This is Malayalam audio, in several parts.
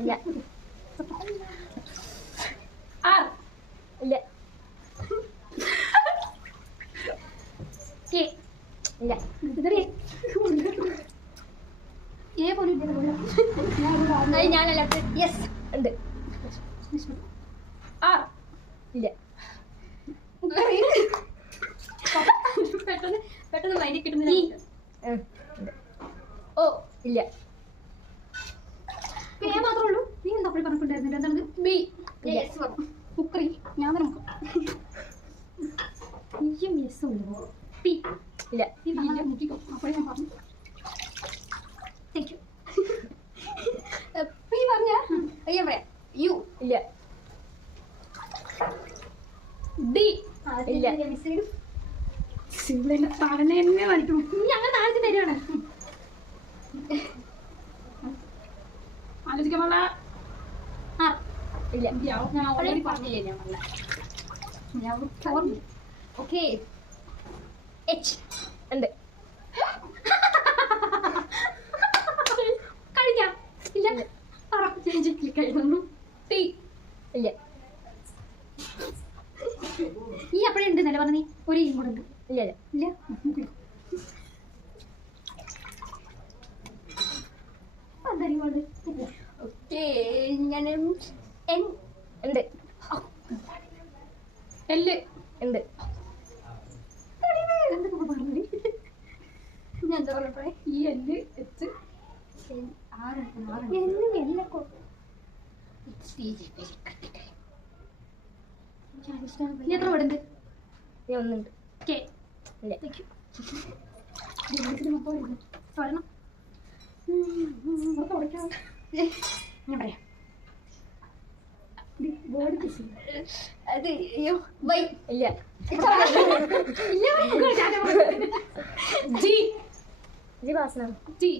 ഇല്ല. ആർ ഇല്ല. കെ ഇല്ല. എ പോലും അത് ഞാനല്ല. യെസ് ഉണ്ട്. ആർ ഇല്ല. പെട്ടെന്ന് പെട്ടെന്ന് മൈൻഡിൽ കിട്ടുന്നില്ല. ഓ ഇല്ല. എ മാത്രമേ ഉള്ളൂ. നീ എന്താ അപ്പോഴും പറഞ്ഞിട്ടുണ്ടായിരുന്നില്ല? എന്താണ്? ബി. കുക്കറി ഞാൻ തന്നെ ഈയും യെസ് ഉള്ളൂ. പി ഇല്ല. നീ പറഞ്ഞാൽ മുട്ടിക്കോ. അപ്പോഴേ ഞാൻ പറഞ്ഞു. Thank you. പി പറഞ്ഞ ഞാൻ പറയാം. യു ഇല്ല. ഡി ഇല്ല. പറഞ്ഞ എന്നെ കാണിക്കണം. നീ അങ്ങനെ താഴത്ത് തരികയാണ്. ആലോചിക്കാൻ പാടില്ല. ആർ ഇല്ല. ഞാൻ ഓൾറെഡി പറഞ്ഞില്ലേ ഞാൻ പറഞ്ഞ. ഓക്കെ എച്ച് ഉണ്ട്. കഴിക്കാം. ഇല്ല. ചേഞ്ച് ക്ലിക്ക് ആയിരുന്നു. ടി ഇല്ല. ഈ അപ്പോഴേ ഉണ്ട് എന്നല്ലേ പറഞ്ഞ. നീ ഒരു ഈയും കൂടെ ഉണ്ട്. ഇല്ല. ഇല്ല. ഓക്കെ ഞാൻ എൻ ഉണ്ട്. എല് ഉണ്ട്. ഞാൻ എന്താ പറഞ്ഞപ്പോഴേ ഈ എല് എച്ച് നീ എത്ര വേടുണ്ട്? നീ ഒന്നുണ്ട്. കെ ഇല്ല. പറയണം. ഞാൻ പറയാം. അത് വൈ ഇല്ല. ജി ജി വാസന. ജി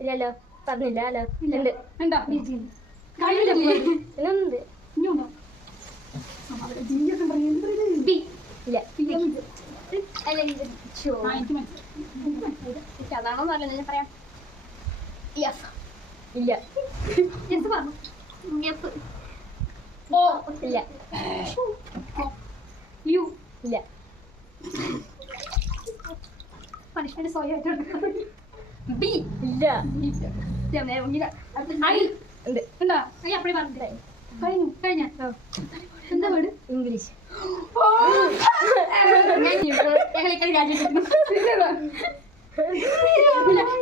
ഇല്ലല്ലോ. പറഞ്ഞില്ല. അല്ലോ ഉണ്ട്. ഉണ്ടോ? ഇന്നുണ്ട്. ഇനിയുണ്ടോ? ബി ഇല്ല. അതാണോ നല്ലത്? ഞാൻ പറയാം. എഫ് ഇല്ല. എസ് പറഞ്ഞു. എഫ് ഓ ഇല്ല. യു ഇല്ല. പണിഷ്മെന്റ് സ്വയമായിട്ടുണ്ട്. ബി ഇല്ല. ഐ ഉണ്ട്. ഉണ്ടോ? ഐ അപ്പഴേ പറഞ്ഞില്ലേ? കഴിഞ്ഞു. കഴിഞ്ഞ എന്താ വീട്? ഇംഗ്ലീഷ്.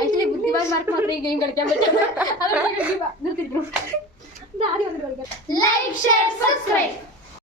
ആക്ച്വലി ബുദ്ധിമാന്മാർക്ക് മാത്രമേ ഈ ഗെയിം കളിക്കാൻ പറ്റുള്ളൂ. നിർത്തിയിരിക്കുന്നു. ഇത് ആദ്യം വന്നിട്ട് കളിക്കാം. Like, share, subscribe.